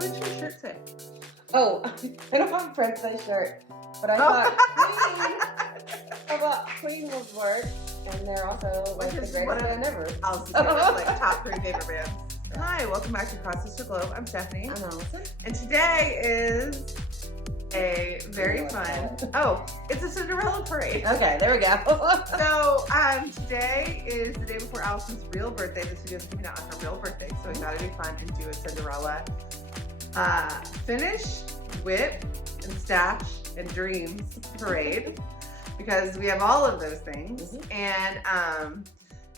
What's your shirt say? Oh, I don't have a princess shirt, but I thought Queen would work, and they're also like the greatest band ever. Allison's like top 3 favorite bands. Hi, welcome back to Cross Sister Globe. I'm Stephanie. I'm Allison. And today is a very fun. Oh, it's a Cinderella parade. Okay, there we go. So today is the day before Allison's real birthday. This video is coming out on her real birthday, so we thought it'd be fun and do a Cinderella finish, whip, and stash, and dreams parade because we have all of those things. And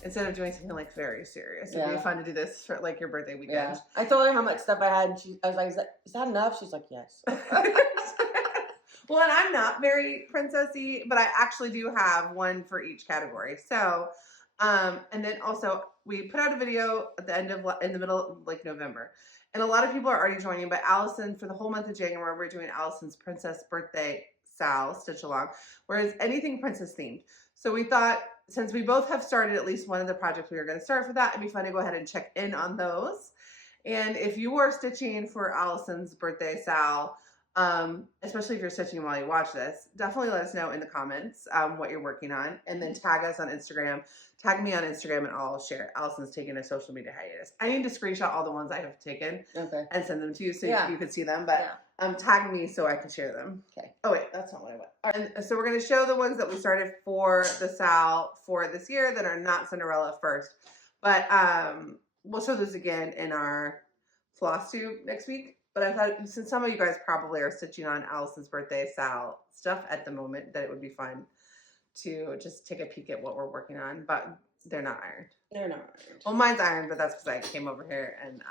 instead of doing something like very serious, it'd be fun to do this for like your birthday weekend. Yeah. I told her how much stuff I had, and I was like, "Is that enough?" She's like, "Yes." Well, and I'm not very princessy, but I actually do have one for each category. So, and then also we put out a video at the in the middle of like November, and a lot of people are already joining. But Allison, for the whole month of January, we're doing Allison's Princess Birthday Sal Stitch Along, whereas anything princess themed. So we thought, since we both have started at least one of the projects we were going to start for that, it'd be fun to go ahead and check in on those. And if you are stitching for Allison's Birthday Sal, especially if you're stitching while you watch this, definitely let us know in the comments what you're working on, and then tag us on Instagram. Tag me on Instagram and I'll share it. Allison's taking a social media hiatus. I need to screenshot all the ones I have taken and send them to you so you can see them, but tag me so I can share them. Okay. Oh wait, that's not what I want. All right, and so we're going to show the ones that we started for the Sal for this year that are not Cinderella first, but we'll show those again in our Flosstube next week. But I thought, since some of you guys probably are stitching on Allison's Birthday Sal stuff at the moment, that it would be fun to just take a peek at what we're working on. But they're not ironed. They're not ironed. Well, mine's ironed, but that's because I came over here and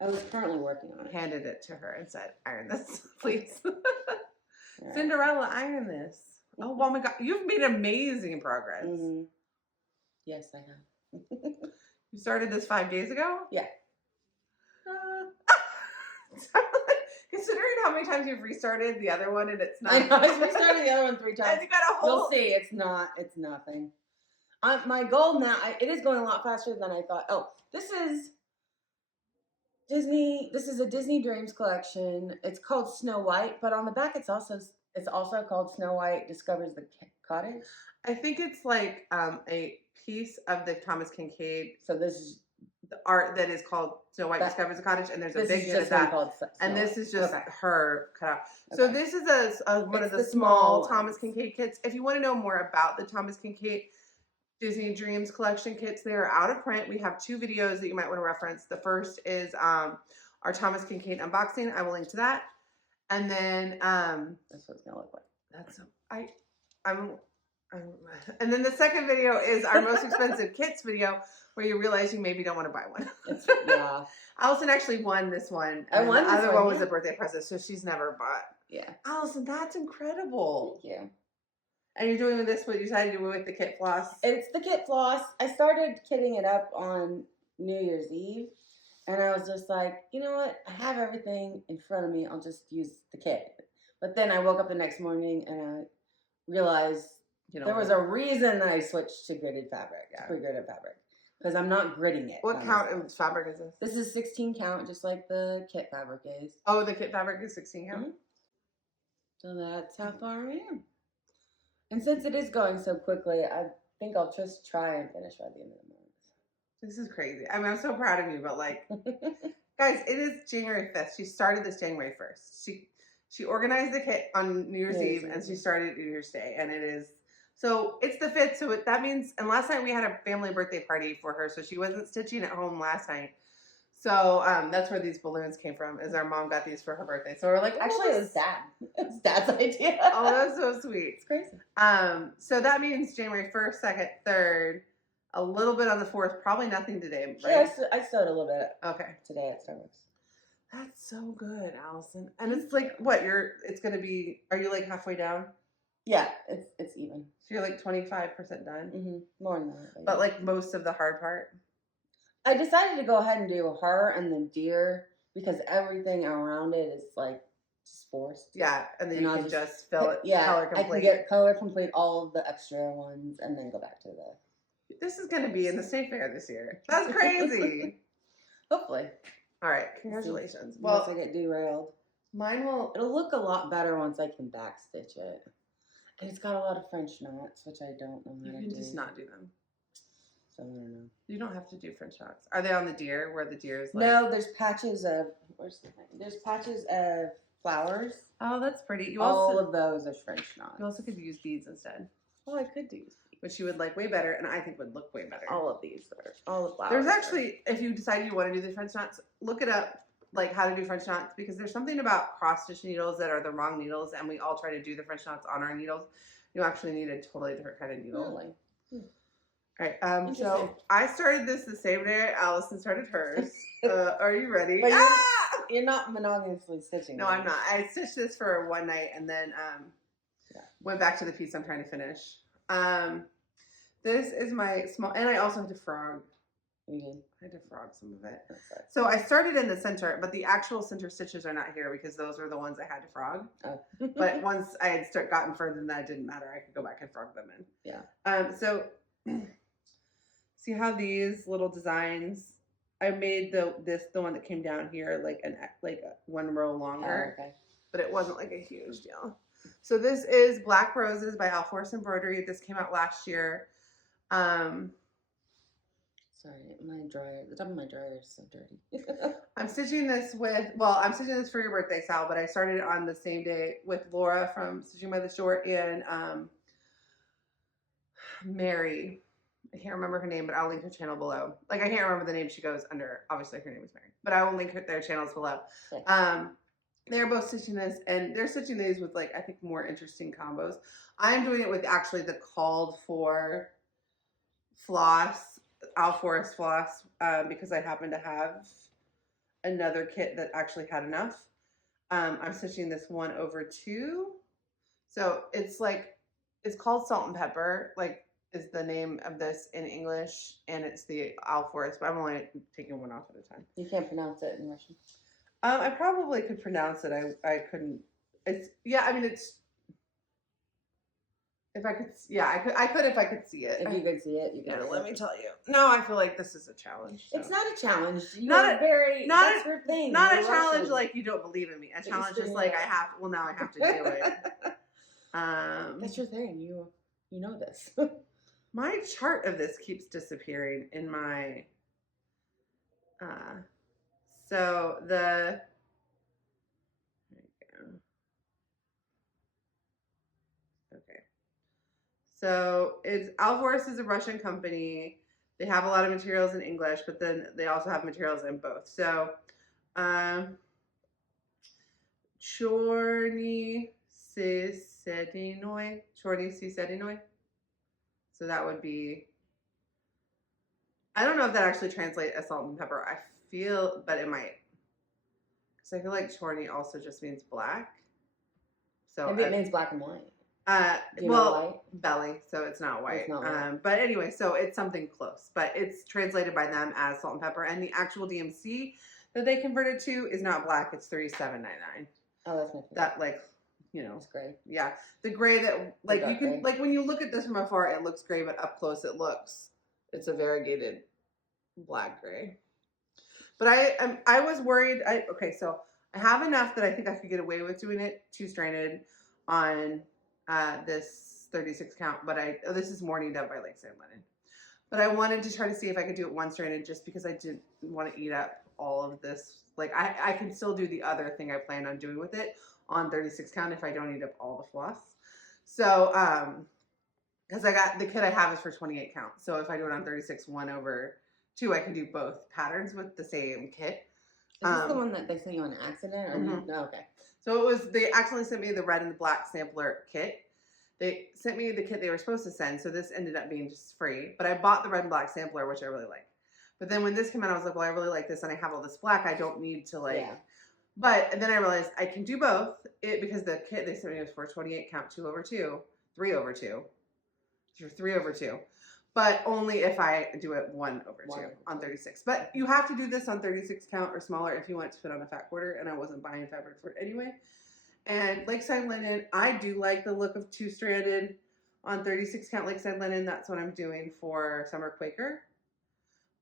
I was currently working on it. Handed it to her and said, "Iron this, please." Right. Cinderella, iron this. Oh my God, you've made amazing progress. Mm-hmm. Yes, I have. You started this 5 days ago? Yeah. Considering how many times you've restarted the other one and it's not. I know, I've restarted the other one 3 times. And you got a whole. You'll see, it's nothing. My goal now, it is going a lot faster than I thought. Oh, this is Disney. This is a Disney Dreams collection. It's called Snow White, but on the back it's also called Snow White Discovers the Cottage. I think it's like a piece of the Thomas Kinkade. So this is the art that is called Snow White Discovers the Cottage, and there's a big unit of that. And this is just her cut out. So this is one of the small Thomas Kinkade kits. If you want to know more about the Thomas Kinkade Disney Dreams collection kits, they are out of print. We have 2 videos that you might want to reference. The first is our Thomas Kinkade unboxing. I will link to that. And then that's what it's gonna look like. That's and then the second video is our most expensive kits video, where you realize you maybe don't want to buy one. Yeah. Allison actually won this one. I won this one. The other one was a birthday present, so she's never bought. Yeah. Allison, that's incredible. Thank you. And you're doing this, what you decided to do with the kit floss? It's the kit floss. I started kitting it up on New Year's Eve, and I was just like, you know what? I have everything in front of me. I'll just use the kit. But then I woke up the next morning and I realized there was a reason that I switched to gridded fabric, pre-gridded fabric, because I'm not gridding it. What count fabric is this? This is 16 count, just like the kit fabric is. Oh, the kit fabric is 16 count? Mm-hmm. So that's how far I am. And since it is going so quickly, I think I'll just try and finish by the end of the month. This is crazy. I mean, I'm so proud of you, but like, guys, it is January 5th. She started this January 1st. She organized the kit on New Year's Eve, and she started New Year's Day, and it is. So it's the 5th, so that means, and last night we had a family birthday party for her, so she wasn't stitching at home last night. So that's where these balloons came from, is our mom got these for her birthday. So we're like, actually, it was Dad. It was Dad's idea. Oh, that's so sweet. It's crazy. So that means January 1st, 2nd, 3rd, a little bit on the 4th, probably nothing today, right? Yeah, I sewed a little bit. Okay. Today at Starbucks. That's so good, Allison. And it's like, what, it's going to be, are you like halfway down? Yeah, it's even. So you're like 25% done? Mm-hmm. More than that. But like most of the hard part? I decided to go ahead and do her and the deer because everything around it is like just forced. Yeah, and then you can just fill it color complete. I can get color complete all of the extra ones and then go back to the... This is going to be in the state fair this year. That's crazy. Hopefully. All right, congratulations. Once I Well, get derailed. mine will. It'll look a lot better once I can backstitch it. And it's got a lot of French knots, which I don't know You how to can do. just not do them. So I don't know. You don't have to do French knots. Are they on the deer where the deer is like? No, there's patches of there's patches of flowers. Oh, that's pretty. You All also of those are French knots. you also could use beads instead, Well, I could do which you would like way better, and I think would look way better. all of these are all the flowers. There's actually, if you decide you want to do the French knots, look it up, like how to do French knots, because there's something about cross stitch needles that are the wrong needles, and we all try to do the French knots on our needles. You actually need a totally different kind of needle. Really? All right. So I started this the same day Allison started hers. Are you ready? But you're not monogamously stitching. No, I'm not. I stitched this for one night and then went back to the piece I'm trying to finish. This is my small, and I also had to frog. Mm-hmm. I had to frog some of it. So I started in the center, but the actual center stitches are not here because those were the ones I had to frog. Oh. But once I had gotten further than that, it didn't matter. I could go back and frog them in. Yeah. So see how these little designs, I made the one that came down here like one row longer, Oh, okay. but it wasn't like a huge deal. So this is Black Roses by OwlForest Embroidery. This came out last year. Sorry, the top of my dryer is so dirty. I'm stitching this I'm stitching this for your birthday, Sal, but I started on the same day with Laura from Stitching by the Shore and Mary. I can't remember her name, but I'll link her channel below. Like, I can't remember the name she goes under. Obviously, her name is Mary, but I will link their channels below. Okay. They're both stitching this, and they're stitching these with, like, I think more interesting combos. I'm doing it with actually the called for floss, OwlForest floss, because I happen to have another kit that actually had enough. I'm stitching this 1/2. So it's called Salt and Pepper, like, is the name of this in English, and it's the OwlForest, but I'm only taking one off at a time. You can't pronounce it in Russian. I probably could pronounce it. I couldn't. It's if I could. Yeah, I could if I could see it. If you could see it, you can. Yeah, let me tell you. No, I feel like this is a challenge. So. It's not a challenge. That's your thing. Not You're a challenge Russian. like you don't believe in me. A challenge is like now I have to do it. That's your thing. You know this. My chart of this keeps disappearing in my so there you go. Okay. So OwlForest is a Russian company. They have a lot of materials in English, but then they also have materials in both. So Chorny Cisedinoy. So that would be, I don't know if that actually translates as salt and pepper. I feel, but it might. Because I feel like Chorny also just means black. So Maybe it means black and white. White? Belly, so it's not white. It's not white. But anyway, so it's something close. But it's translated by them as salt and pepper. And the actual DMC that they converted to is not black. It's $37.99. Oh, that's my favorite. That, like, you know. It's gray. Yeah. The gray that, like, you can, gray. like, when you look at this from afar, it looks gray, but up close it's a variegated black gray. But I was worried. Okay, so I have enough that I think I could get away with doing it two-stranded on this 36 count, but this is Morning Dove by Lakeside Linen. But I wanted to try to see if I could do it one-stranded just because I didn't want to eat up all of this. Like, I can still do the other thing I plan on doing with it on 36 count if I don't eat up all the floss. So, because the kit I have is for 28 count. So if I do it on 36 1/2, I can do both patterns with the same kit. Is this the one that they sent you on accident? Or no, okay. So they accidentally sent me the red and the black sampler kit. They sent me the kit they were supposed to send, so this ended up being just free. But I bought the red and black sampler, which I really like. But then when this came out, I was like, well, I really like this, and I have all this black. I don't need to, like... Yeah. But then I realized I can do both because the kit they sent me was for 28 count 2/2, 3/2. Or 3/2. But only if I do it 1/2 on 36. But you have to do this on 36 count or smaller if you want to put on a fat quarter, and I wasn't buying fabric for it anyway. And Lakeside Linen, I do like the look of two-stranded on 36 count Lakeside Linen. That's what I'm doing for Summer Quaker.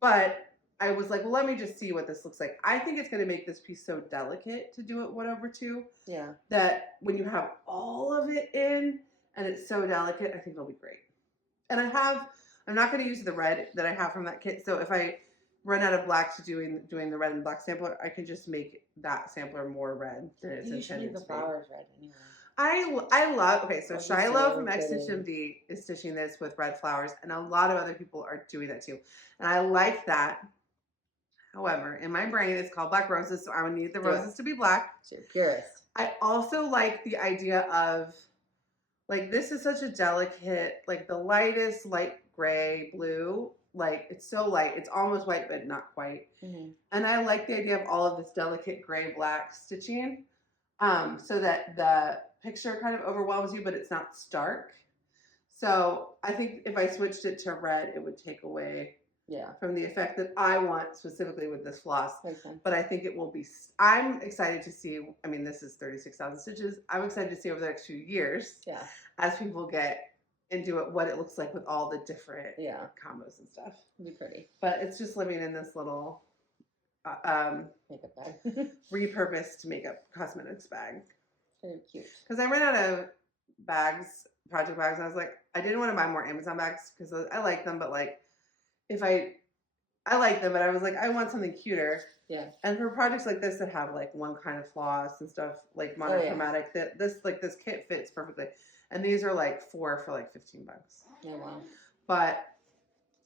But I was like, well, let me just see what this looks like. I think it's going to make this piece so delicate to do it 1/2 Yeah. that when you have all of it in and it's so delicate, I think it'll be great. And I'm not going to use the red that I have from that kit. So if I run out of black to doing the red and black sampler, I can just make that sampler more red than it's You should intended leave the to be. flowers red anyway. I love, okay, so That'd be Shiloh so from pretty. XStitchMD is stitching this with red flowers, and a lot of other people are doing that too. And I like that. However, in my brain, it's called black roses, so I would need the roses to be black. So you're purist. I also like the idea of, like, this is such a delicate, like the lightest light gray blue, like it's so light, it's almost white, but not quite. Mm-hmm. And I like the idea of all of this delicate gray black stitching, so that the picture kind of overwhelms you, but it's not stark. So I think if I switched it to red, it would take away from the effect that I want specifically with this floss. Makes sense. But I think it will be, I'm excited to see, I mean, this is 36,000 stitches. I'm excited to see over the next few years, as people get into it, what it looks like with all the different combos and stuff. It'd be pretty. But it's just living in this little makeup bag. repurposed makeup cosmetics bag. Very cute. Because I ran out of bags, project bags, and I was like, I didn't want to buy more Amazon bags because I like them, but like, if I like them, but I was like, I want something cuter. Yeah. And for projects like this that have like one kind of floss and stuff, like monochromatic, that this kit fits perfectly. And these are like 4 for like $15. Yeah, wow. But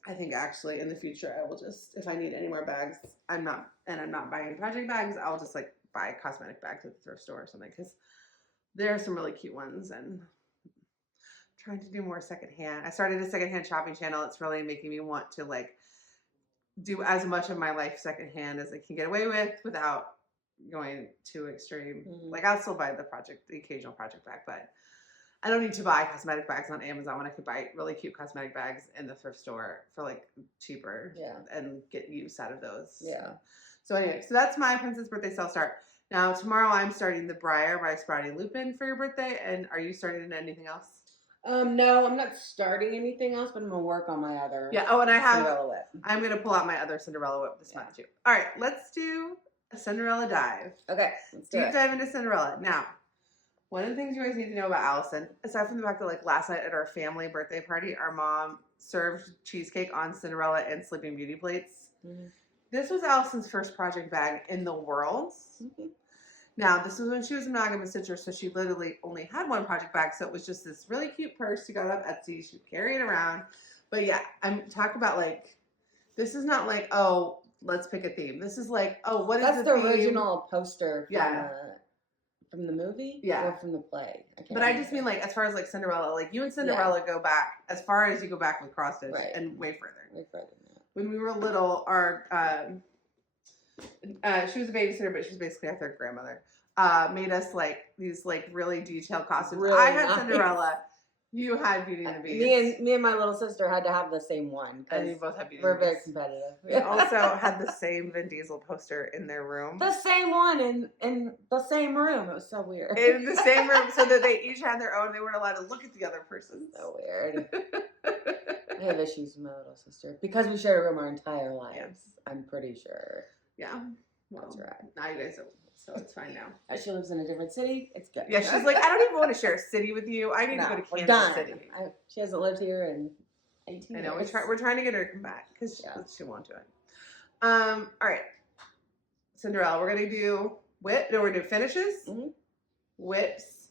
I think actually in the future I will just, if I need any more bags, I'm not buying project bags, I'll just like buy cosmetic bags at the thrift store or something, because there are some really cute ones, and I'm trying to do more secondhand. I started a secondhand shopping channel. It's really making me want to like do as much of my life secondhand as I can get away with without going too extreme. Mm-hmm. Like I'll still buy the occasional project bag, but I don't need to buy cosmetic bags on Amazon when I could buy really cute cosmetic bags in the thrift store for like cheaper and get use out of those. Yeah. So anyway, so that's my Princess Birthday Sale start. Now tomorrow I'm starting the Briar by Sprouting Lupine for your birthday. And are you starting anything else? No, I'm not starting anything else, but I'm gonna work on my other. Yeah. Oh, and I have. Cinderella whip. I'm gonna pull out my other Cinderella whip this month too. All right, let's do a Cinderella dive. Okay, let's do Deep dive into Cinderella. Now, one of the things you always need to know about Allison, aside from the fact that like last night at our family birthday party, our mom served cheesecake on Cinderella and Sleeping Beauty plates. Mm-hmm. This was Allison's first project bag in the world. Mm-hmm. Now, this was when she was a monogamous stitcher, so she literally only had one project bag, so it was just this really cute purse she got off Etsy. She'd carry it around. But yeah, I'm talking about like, this is not like, oh, let's pick a theme. This is like, oh, what is the theme? That's the original poster from the movie? Or from the play? But I just mean like, as far as like Cinderella, like you and Cinderella go back as far as you go back with cross stitch and way further. Way further. When we were little, our she was a babysitter, but she was basically our third grandmother. Made us like these like really detailed costumes. Really I had Cinderella. You had Beauty and the Beast. Me and my little sister had to have the same one. And you both had Beauty and the Beast. We're very competitive. We also had the same Vin Diesel poster in their room. The same one in the same room. It was so weird. In the same room, so that they each had their own. They weren't allowed to look at the other person. So weird. I have issues with my little sister because we shared a room our entire lives. Yes. I'm pretty sure. Yeah. Well, that's right. Now you guys don't. So it's fine now. She lives in a different city. It's good. Yeah, she's like, I don't even want to share a city with you. I need to go to Kansas City. She hasn't lived here in 18 years. I know. We're trying to get her to come back because she won't do it. All right. Cinderella. We're going to do we're going to do finishes, whips,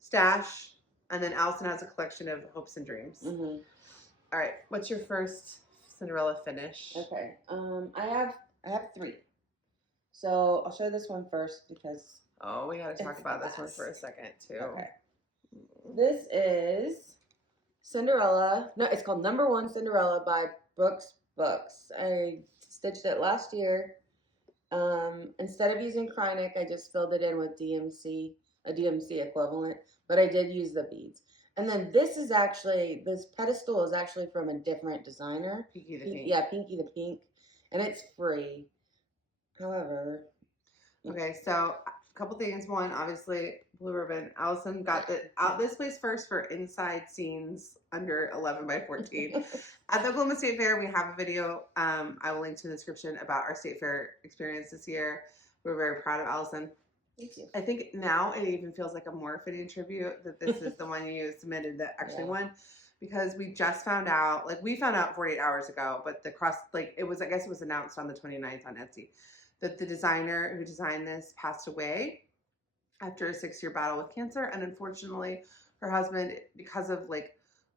stash, and then Allison has a collection of hopes and dreams. Mm-hmm. All right. What's your first Cinderella finish? Okay. I have 3. So I'll show this one first because we got to talk about this one for a second too. Okay. This is Cinderella. No, it's called Number 1 Cinderella by Brooks Books. I stitched it last year. Instead of using Krynic, I just filled it in with DMC, a DMC equivalent, but I did use the beads. And then this pedestal is actually from a different designer. Pinky the Pink. Yeah, Pinky the Pink, and it's free. However, okay, so couple things. One, obviously, blue ribbon. Allison got this place first for inside scenes under 11 by 14. At the Oklahoma State Fair, we have a video. I will link to the description about our State Fair experience this year. We're very proud of Allison. Thank you. I think now it even feels like a more fitting tribute that this is the one you submitted that actually won, because we just found out, like we found out 48 hours ago, but it was, I guess it was announced on the 29th on Etsy, that the designer who designed this passed away after a 6-year battle with cancer. And unfortunately, her husband, because of like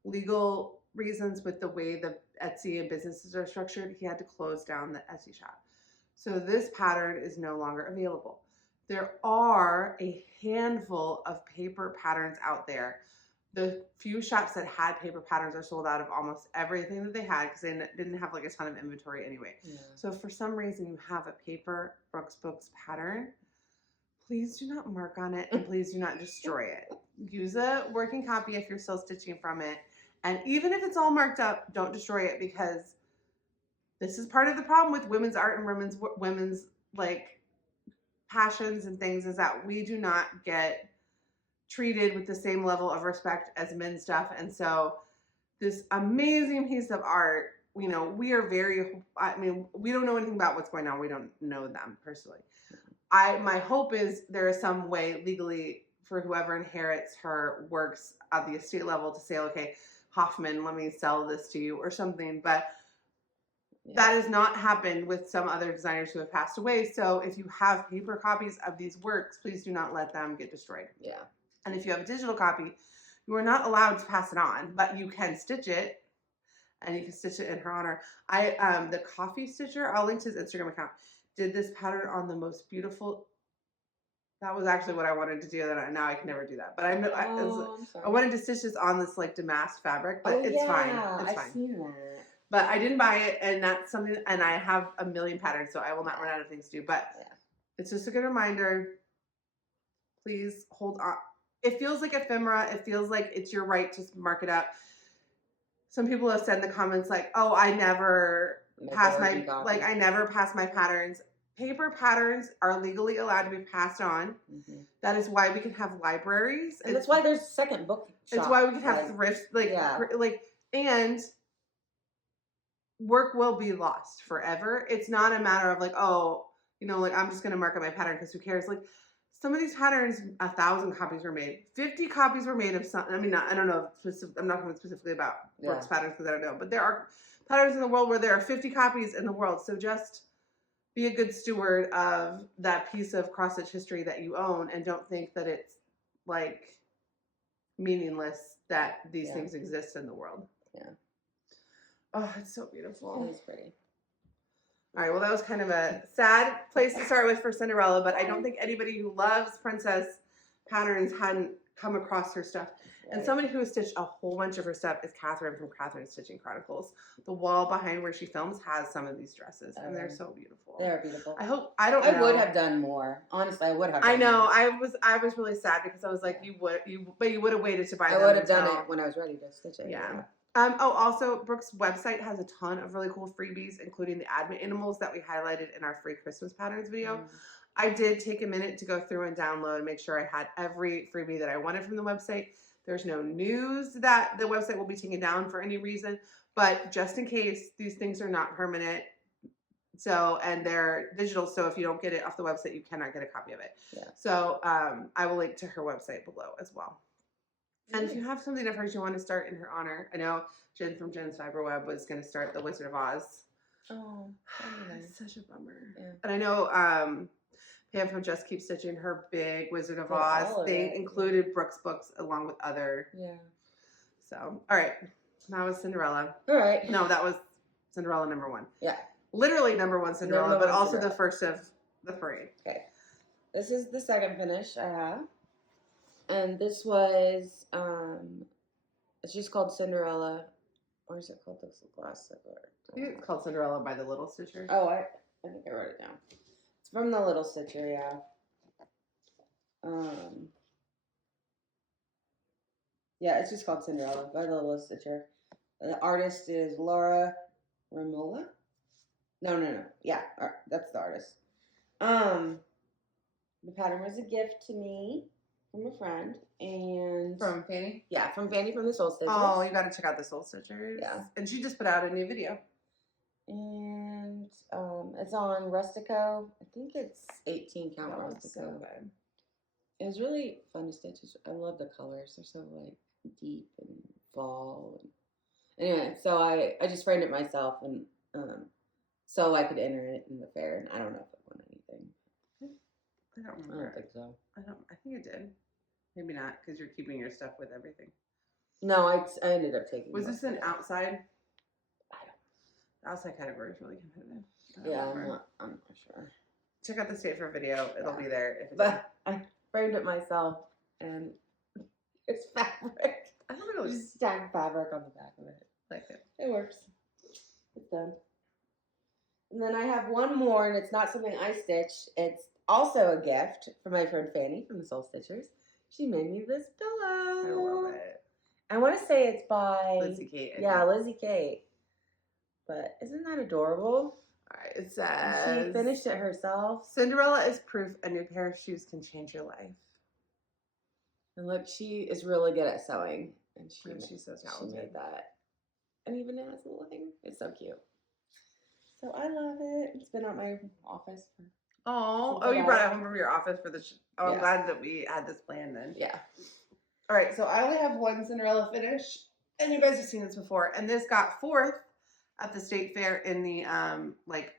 legal reasons with the way the Etsy and businesses are structured, he had to close down the Etsy shop. So this pattern is no longer available. There are a handful of paper patterns out there. The few shops that had paper patterns are sold out of almost everything that they had because they didn't have like a ton of inventory anyway. Yeah. So if for some reason you have a paper Brooks Books pattern, please do not mark on it and please do not destroy it. Use a working copy if you're still stitching from it. And even if it's all marked up, don't destroy it, because this is part of the problem with women's art and women's like passions and things, is that we do not get treated with the same level of respect as men's stuff. And so this amazing piece of art, we are we don't know anything about what's going on. We don't know them personally. My hope is there is some way legally for whoever inherits her works at the estate level to say, okay, Hoffman, let me sell this to you or something. But that has not happened with some other designers who have passed away. So if you have paper copies of these works, please do not let them get destroyed. Yeah. And if you have a digital copy, you are not allowed to pass it on, but you can stitch it, and you can stitch it in her honor. The coffee stitcher, I'll link to his Instagram account, did this pattern on the most beautiful. That was actually what I wanted to do. Now I can never do that. But I wanted to stitch this on this like damask fabric, but it's fine. It's fine. I've seen that. But I didn't buy it, and that's something, and I have a million patterns, so I will not run out of things to do. But it's just a good reminder. Please hold on. It feels like ephemera. It feels like it's your right to mark it up. Some people have said in the comments like, "Oh, I never pass my patterns." Paper patterns are legally allowed to be passed on. Mm-hmm. That is why we can have libraries, and that's why there's second book shop. It's why we can have thrift, and work will be lost forever. It's not a matter of like, oh, I'm just going to mark up my pattern because who cares? Like, some of these patterns, 1,000 copies were made. 50 copies were made of some. I mean, I don't know. I'm not talking specifically about Brooks patterns because I don't know. But there are patterns in the world where there are 50 copies in the world. So just be a good steward of that piece of cross-stitch history that you own, and don't think that it's like meaningless that these things exist in the world. Yeah. Oh, it's so beautiful. It's pretty. All right, well, that was kind of a sad place to start with for Cinderella, but I don't think anybody who loves princess patterns hadn't come across her stuff. Right. And somebody who has stitched a whole bunch of her stuff is Catherine from Catherine's Stitching Chronicles. The wall behind where she films has some of these dresses, and they're so beautiful. They're beautiful. I would have done more. Honestly, I would have done more. More. I was really sad because I was like, you would have waited to buy them. I would have done it when I was ready to stitch it. Yeah. Also, Brooks' website has a ton of really cool freebies, including the advent animals that we highlighted in our free Christmas patterns video. I did take a minute to go through and download and make sure I had every freebie that I wanted from the website. There's no news that the website will be taken down for any reason, but just in case, these things are not permanent. So, and they're digital, so if you don't get it off the website, you cannot get a copy of it. Yeah. So, I will link to her website below as well. And if you have something of hers you want to start in her honor, I know Jen from Jen's Fiberweb was going to start the Wizard of Oz. Oh, that's such a bummer. Yeah. And I know Pam from Just Keep Stitching, her big Wizard of Oz thing included Brooks books along with other. Yeah. So, all right. That was Cinderella. All right. No, that was Cinderella #1. Yeah. Literally #1 Cinderella, but also the first of the parade. Okay. This is the second finish I have. And this was, it's just called Cinderella. Or is it called the glass? I think it's called Cinderella by the Little Stitcher. Oh, I think I wrote it down. It's from the Little Stitcher, yeah. Yeah, it's just called Cinderella by the Little Stitcher. The artist is Laura Ramola. No. Yeah, that's the artist. The pattern was a gift to me from a friend, and From Fanny? yeah, from Fanny from the Soul Stitchers. Oh, you got to check out the Soul Stitchers. Yeah. And she just put out a new video. And it's on Rustico. I think it's 18 count Oh, Rustico. so good. It was really fun to stitch. I love the colors. They're so like deep and fall. And anyway, so I just framed it myself, and so I could enter it in the fair. And I don't know if it won anything. I don't I remember. don't think so. I think it did. Maybe not, because you're keeping your stuff with everything. No, I ended up taking. Was this an outside? I don't. The outside category is really competitive. Yeah, I'm not sure. Check out the State Fair video. It'll be there. If it's But I framed it myself, and it's fabric. I don't know. Just stack fabric on the back of it. Like it. It works. It's done. And then I have one more, and it's not something I stitch. It's also a gift from my friend Fanny from the Soul Stitchers. She made me this pillow. I love it. I want to say it's by Lizzie Kate. Yeah, Lizzie Kate. But isn't that adorable? All right. It says She finished it herself. Cinderella is proof a new pair of shoes can change your life. And look, she is really good at sewing. And She's so she talented. made that. And even it has a little thing. It's so cute. So I love it. It's been at my office for Oh, you brought it home from your office for the. I'm Yeah. glad that we had this plan then. yeah. All right, so I only have one Cinderella finish, and you guys have seen this before. And this got 4th at the state fair in the like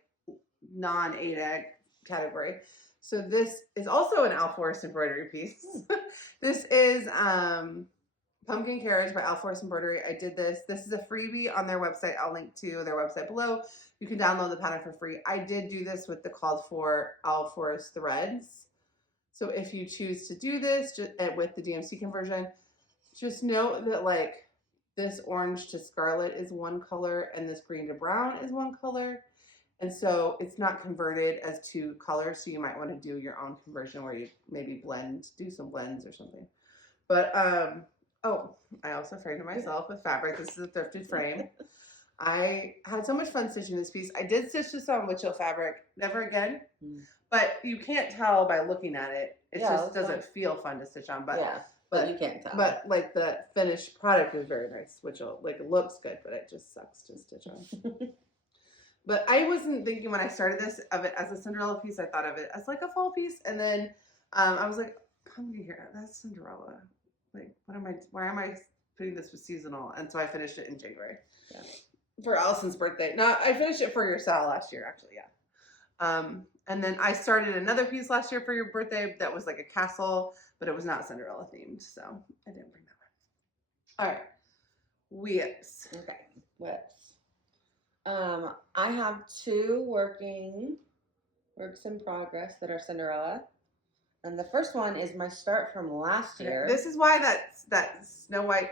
non-ADA category. So this is also an OwlForest embroidery piece. This is Pumpkin Carriage by OwlForest Embroidery. I did this. This is a freebie on their website. I'll link to their website below. You can download the pattern for free. I did do this with the called for OwlForest threads. So if you choose to do this just with the DMC conversion, just note that like this orange to scarlet is one color and this green to brown is one color. And so it's not converted as 2 colors. So you might want to do your own conversion where you maybe do some blends or something. But oh, I also framed it myself with fabric. This is a thrifted frame. I had so much fun stitching this piece. I did stitch this on Witch fabric, never again. But you can't tell by looking at it. It just doesn't feel fun to stitch on. But yeah, but you can't tell. But like the finished product is very nice, which like it looks good, but it just sucks to stitch on. But I wasn't thinking when I started this of it as a Cinderella piece. I thought of it as like a fall piece, and then I was like, "Come here, that's Cinderella. Like, why am I putting this with seasonal?" And so I finished it in January. Yeah. For Allison's birthday. No, I finished it for your sale last year, actually. Yeah. And then I started another piece last year for your birthday that was like a castle, but it was not Cinderella themed, so I didn't bring that one. All right, whips. Okay, whips. I have 2 works in progress that are Cinderella, and the first one is my start from last year. This is why that Snow White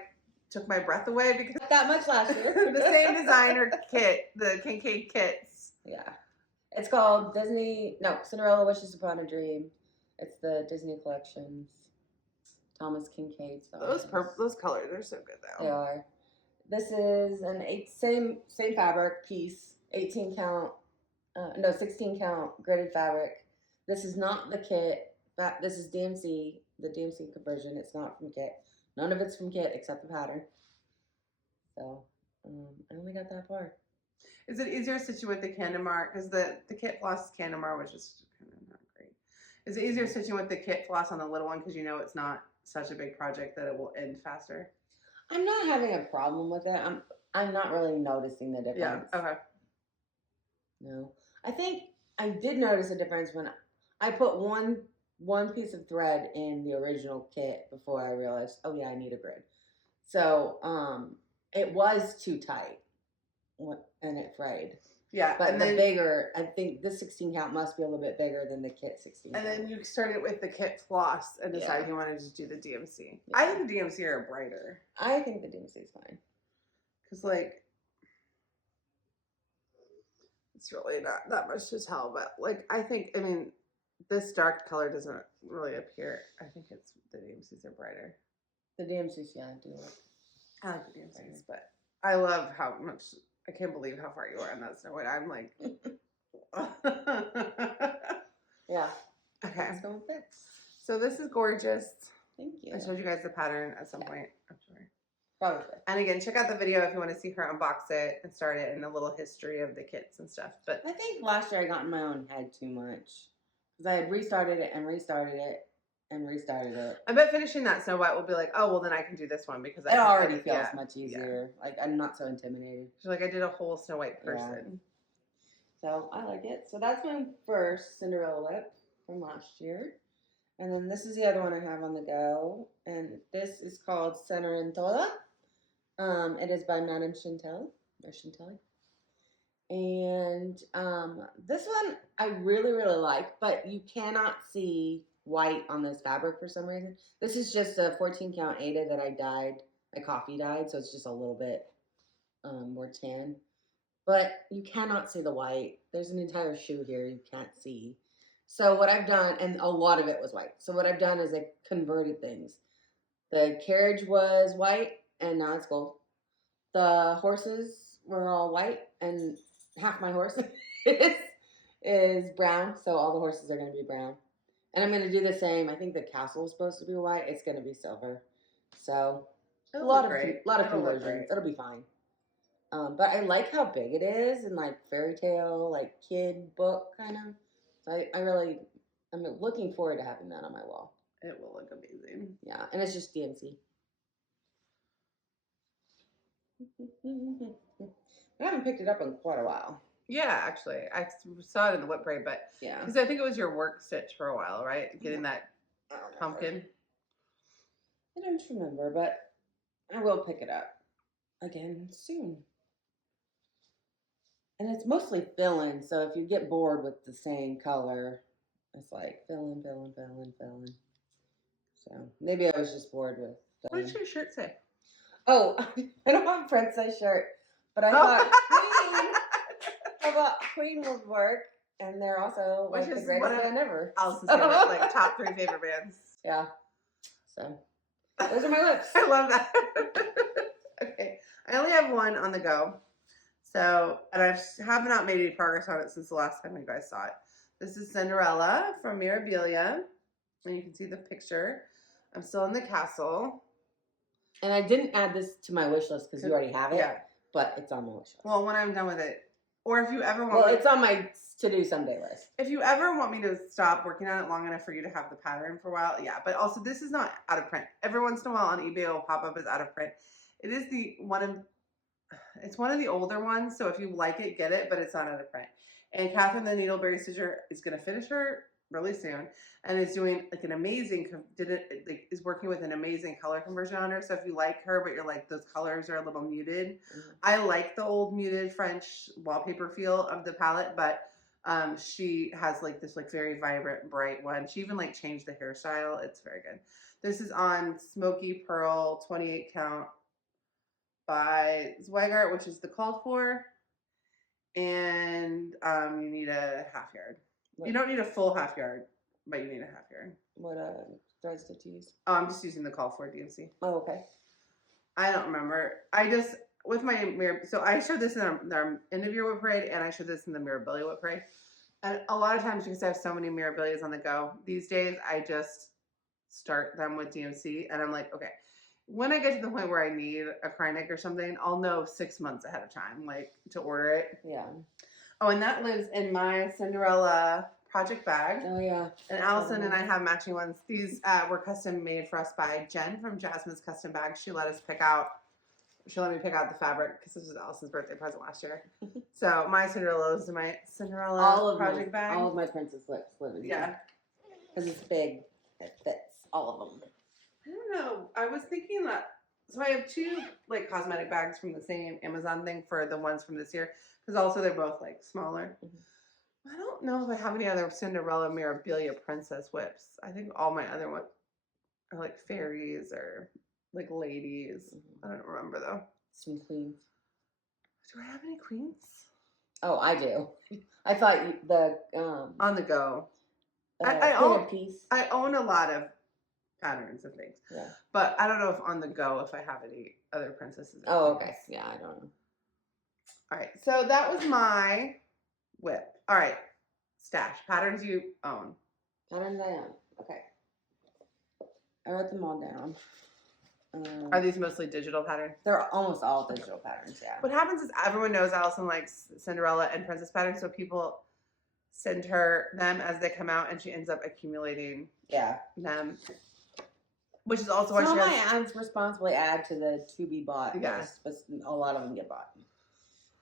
took my breath away, because Not that much last year. the same designer kit, the Kinkade kits. Yeah. It's called Cinderella Wishes Upon a Dream. It's the Disney collections. Thomas Kinkade. Those colors are so good though. They are. This is an same fabric piece, 16 count gridded fabric. This is not the kit. This is DMC, the DMC conversion. It's not from kit. None of it's from kit except the pattern. So I only got that far. Is it easier to stitch with the Candamar? Because the kit floss Candamar was just kind of not great. Is it easier stitching with the kit floss on the little one because you know it's not such a big project that it will end faster? I'm not having a problem with it. I'm not really noticing the difference. Yeah. Okay. No. I think I did notice a difference when I put one piece of thread in the original kit before I realized, oh yeah, I need a grid. So it was too tight and it frayed. Yeah. But and the then, bigger, I think this 16 count must be a little bit bigger than the kit 16 and count. then you started with the kit floss and decided you wanted to do the DMC. Yeah. I think the DMC are brighter. I think the DMC is fine. Because like it's really not that much to tell, but like I mean this dark color doesn't really appear. I think it's the DMCs are brighter. The DMC's, yeah, I do like. I like the DMCs, but I love how much. I can't believe how far you are on that Snow White. I'm like, Yeah. Okay. Let's go and fix. So this is gorgeous. Thank you. I showed you guys the pattern at some point. I'm sure. Probably. And again, check out the video if you want to see her unbox it and start it and a little history of the kits and stuff. But I think last year I got in my own head too much because I had restarted it and restarted it and restarted it. I bet finishing that Snow White will be like, oh, well, then I can do this one because It already feels much easier. Like, I'm not so intimidated. She's like, I did a whole Snow White person. So I like it. So that's my first Cinderella whip from last year. And then this is the other one I have on the go. And this is called Cenerentola. It is by Madame Chantilly. Or Chantilly. And this one I really, really like. But you cannot see white on this fabric for some reason. This is just a 14 count Aida that I dyed. My coffee dyed. So it's just a little bit more tan. But you cannot see the white. There's an entire shoe here you can't see. So what I've done, and a lot of it was white. So what I've done is I converted things. The carriage was white, and now it's gold. The horses were all white, and half my horse is brown. So all the horses are going to be brown. And I'm going to do the same. I think the castle is supposed to be white. It's going to be silver. So a lot of conversions. It'll be fine. But I like how big it is and like fairy tale, like kid book kind of. So I'm looking forward to having that on my wall. It will look amazing. Yeah, and it's just DMC. I haven't picked it up in quite a while. Yeah, actually, I saw it in the whip braid, but yeah, because I think it was your work stitch for a while, right? Getting that pumpkin. I don't remember, but I will pick it up again soon. And it's mostly fill-in, so if you get bored with the same color, it's like fill-in. So maybe I was just bored with What does your shirt say? Oh, I don't have a princess shirt, but I thought Queen would work, and they're also like the greatest band ever. Allison's favorite, like top 3 favorite bands. Yeah. So those are my lips. I love that. Okay, I only have one on the go. So, and I have not made any progress on it since the last time you guys saw it. This is Cinderella from Mirabilia. And you can see the picture. I'm still in the castle. And I didn't add this to my wish list because you already have it. Yeah. But it's on my wish list. Well, when I'm done with it. Or if you ever want it's on my to-do someday list. If you ever want me to stop working on it long enough for you to have the pattern for a while, yeah. But also, this is not out of print. Every once in a while on eBay, it will pop up as out of print. It is it's one of the older ones, so if you like it, get it, but it's not out of print. And Catherine, the Needleberry Stitcher, is going to finish her really soon, and is doing like an amazing, is working with an amazing color conversion on her. So if you like her, but you're like, those colors are a little muted. I like the old muted French wallpaper feel of the palette, but she has like this like very vibrant, bright one. She even like changed the hairstyle. It's very good. This is on Smoky Pearl 28 count by Zweigart, which is the called for, and you need a half yard. You don't need a full half yard, but you need a half yard. What threads did you use? Oh, I'm just using the call for DMC. Oh, okay. I don't remember. I just with my so I showed this in our end of year whip parade, and I showed this in the Mirabilia whip parade. And a lot of times, because I have so many Mirabilias on the go these days, I just start them with DMC, and I'm like, okay. When I get to the point where I need a Kreinik or something, I'll know 6 months ahead of time, like, to order it. Yeah. Oh, and that lives in my Cinderella project bag. Oh, yeah. And Allison and I have matching ones. These were custom made for us by Jen from Jasmine's Custom Bags. She let me pick out the fabric because this was Allison's birthday present last year. So my Cinderella is my Cinderella project bag. All of my princess lips live in yeah. Because it's big. It fits all of them. I don't know. I was thinking that, so I have 2 like cosmetic bags from the same Amazon thing for the ones from this year, because also they're both like smaller. I don't know if I have any other Cinderella Mirabilia princess whips. I think all my other ones are like fairies or like ladies. I don't remember though. Some queens. Do I have any queens? Oh, I do. I thought on the go. I own a lot of patterns and things. Yeah. But I don't know if on the go if I have any other princesses. Oh, okay. Yeah, I don't know. All right. So that was my whip. All right. Stash. Patterns you own. Patterns I own. Okay. I wrote them all down. Are these mostly digital patterns? They're almost all digital patterns, yeah. What happens is everyone knows Allison likes Cinderella and princess patterns, so people send her them as they come out, and she ends up accumulating them, which is also why some she of has. my ads responsibly add to the to be bought list, but a lot of them get bought.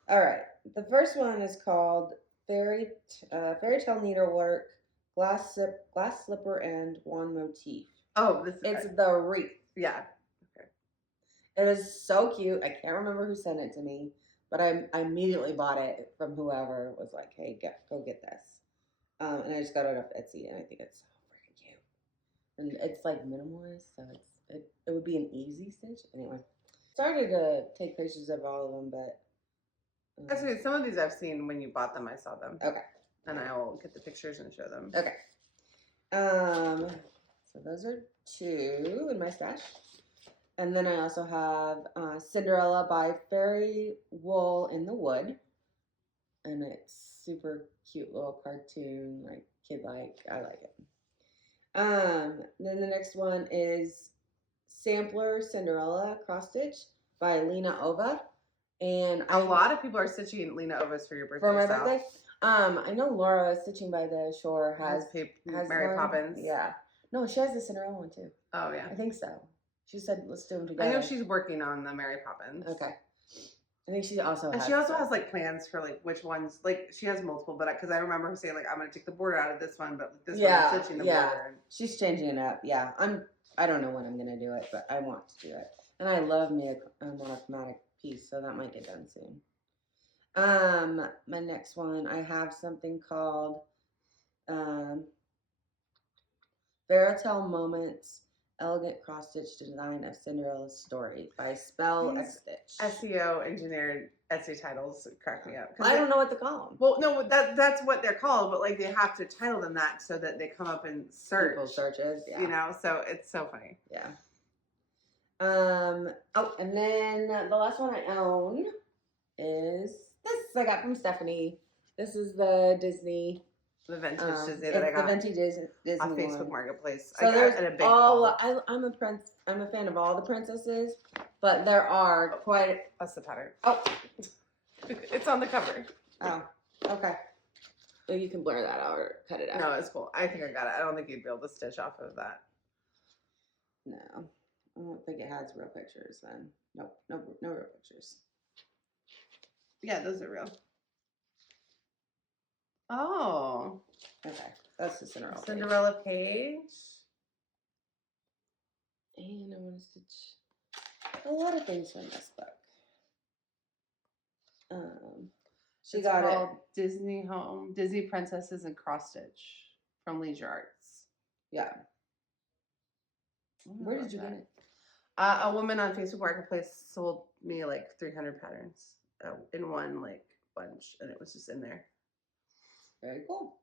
All right, the first one is called Fairy Tale Needlework, Glass Slipper, and Wand Motif. Oh, it's the Wreath. Yeah. It is so cute. I can't remember who sent it to me, but I immediately bought it from whoever was like, "Hey, go get this." And I just got it off Etsy, and I think it's so freaking cute. And it's like minimalist, so it would be an easy stitch. Anyway, started to take pictures of all of them, but actually, some of these I've seen when you bought them. I saw them. Okay. And I will get the pictures and show them. Okay. So those are 2 in my stash. And then I also have Cinderella by Fairy Wool in the Wood. And it's super cute little cartoon, like kid-like. I like it. Then the next one is Sampler Cinderella Cross Stitch by LinaOva. And a lot of people are stitching LinaOva's for your birthday. For my birthday? I know Laura Stitching by the Shore has Mary Poppins. Yeah. No, she has the Cinderella one too. Oh, yeah. I think so. She said, let's do them together. I know she's working on the Mary Poppins. Okay. I think she also has. And she also has like plans for like which ones, like she has multiple, but because I remember her saying like, I'm going to take the border out of this one, but this one I'm stitching the border. She's changing it up. Yeah. I don't know when I'm going to do it, but I want to do it. And I love me a monochromatic piece, so that might get done soon. My next one, I have something called Fairytale Moments, Elegant Cross-Stitch Design of Cinderella's Story by SpellXStitch. SEO engineered Etsy titles crack me up. I don't know what to call them. Well, no, that's what they're called, but like they have to title them that so that they come up in search. People searches, yeah. You know, so it's so funny. Yeah. Oh, and then the last one I own is this I got from Stephanie. This is the Disney. The vintage Disney that I got. The vintage Disney on Facebook Marketplace. So I got it in a big I'm a fan of all the princesses, but there are quite. That's the pattern. Oh, it's on the cover. Oh, okay. Well, you can blur that out or cut it out. No, it's cool. I think I got it. I don't think you'd be able to stitch off of that. No. I don't think it has real pictures then. Nope, no real pictures. Yeah, those are real. Oh. Okay, that's the Cinderella page. And I want to stitch a lot of things from this book. She got it. Disney Princesses and Cross Stitch from Leisure Arts. Yeah. Where did you get it? A woman on Facebook Marketplace sold me like 300 patterns in one like bunch, and it was just in there. Very cool.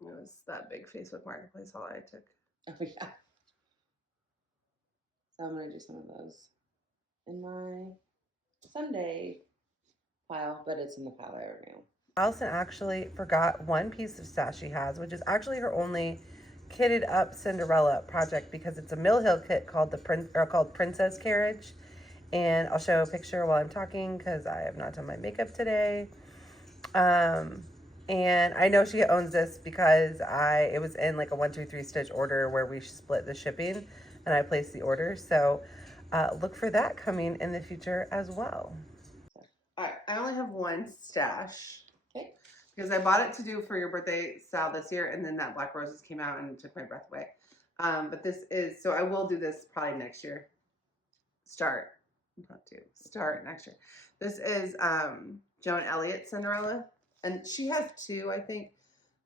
It was that big Facebook Marketplace haul I took. Oh yeah. So I'm gonna do some of those in my Sunday pile, but it's in the pile I already know. Allison actually forgot one piece of stash she has, which is actually her only kitted up Cinderella project because it's a Mill Hill kit called Princess Carriage, and I'll show a picture while I'm talking because I have not done my makeup today. And I know she owns this because it was in like a 1-2-3 stitch order where we split the shipping, and I placed the order. So look for that coming in the future as well. All right, I only have one stash. Okay. Because I bought it to do for your birthday, Sal, this year, and then that Black Roses came out and took my breath away. But this is, so I will do this probably next year. Start next year. This is Joan Elliott Cinderella, and she has 2, I think.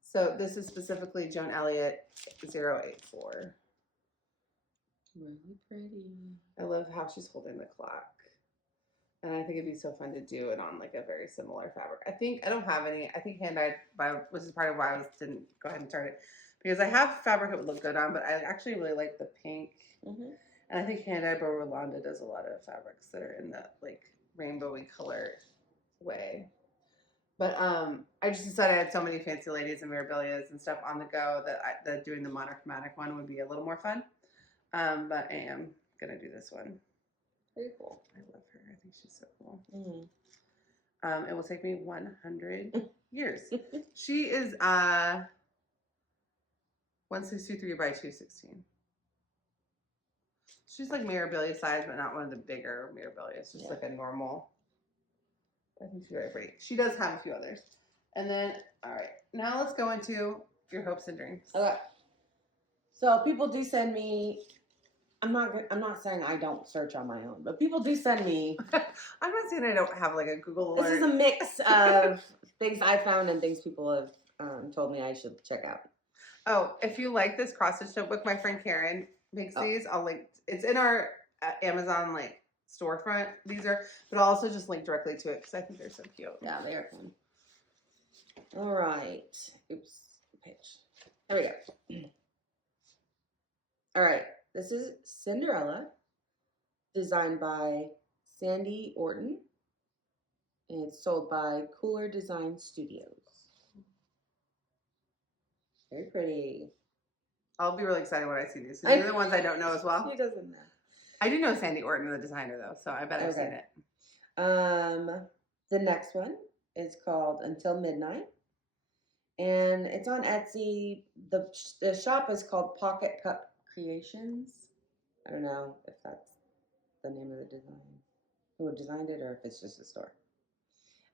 So this is specifically Joan Elliott 084. Really pretty. I love how she's holding the clock. And I think it'd be so fun to do it on like a very similar fabric. I don't have any. I think hand-dyed, which is part of why I didn't go ahead and start it. Because I have fabric it would look good on, but I actually really like the pink. Mm-hmm. And I think hand-dyed by Rolanda does a lot of fabrics that are in that like rainbowy color way. But I just decided I had so many fancy ladies and Mirabilias and stuff on the go that doing the monochromatic one would be a little more fun. But I am gonna do this one. Very cool. I love her. I think she's so cool. Mm-hmm. It will take me 100 years. She is 163 by 216. She's like Mirabilia size, but not one of the bigger Mirabilia. It's just like a normal. I think she's very pretty. She does have a few others. And then, all right, now let's go into your hopes and dreams. Okay. So people do send me. I'm not saying I don't search on my own, but people do send me. I'm not saying I don't have like a Google alert. This is a mix of things I found and things people have told me I should check out. Oh, if you like this cross-stitch notebook, my friend Karen makes these. I'll link. It's in our Amazon like storefront. These are, but I'll also just link directly to it because I think they're so cute. Yeah, they are fun. All right. Oops. Page. There we go. All right. This is Cinderella, designed by Sandy Orton, and it's sold by Cooler Design Studios. Very pretty. I'll be really excited when I see these. These are the ones I don't know as well. She doesn't know. I do know Sandy Orton, the designer, though, so I bet I've seen it. The next one is called Until Midnight, and it's on Etsy. The shop is called Pocket Cup Creations. I don't know if that's the name of the design, who designed it, or if it's just a store.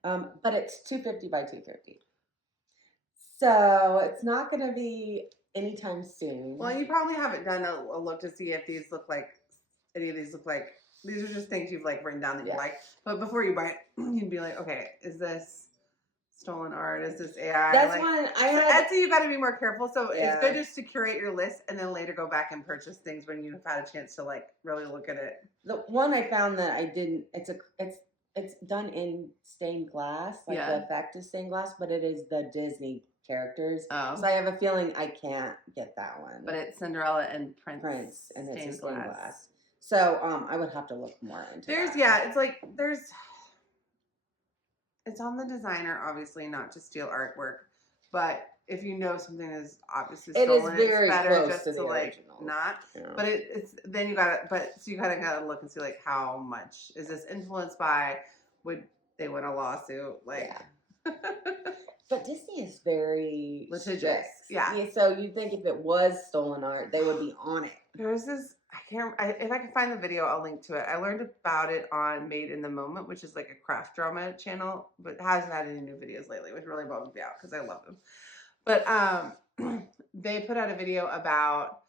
But it's 250 by 250, so it's not going to be anytime soon. Well, you probably haven't done a look to see if these look like any of these look like. These are just things you've like written down that you like. But before you buy it, you'd be like, okay, is this stolen art? Is this AI? That's like, one I had. Etsy, you got to be more careful. So it's good just to curate your list and then later go back and purchase things when you've had a chance to like really look at it. The one I found that I didn't. It's done in stained glass, like the effect is stained glass, but it is the Disney characters. Oh. So I have a feeling I can't get that one. But it's Cinderella and Prince and it's stained glass. So I would have to look more into that. It's like it's on the designer, obviously, not to steal artwork. But if you know something is obviously stolen, it's better just to like original. Not. Yeah. But it's then you gotta gotta look and see like how much is this influenced by, would they win a lawsuit? Like But Disney is very litigious. Yeah. So you think if it was stolen art, they would be on it. There's this. If I can find the video, I'll link to it. I learned about it on Made in the Moment, which is like a craft drama channel, but hasn't had any new videos lately, which really bums me out because I love them. But they put out a video about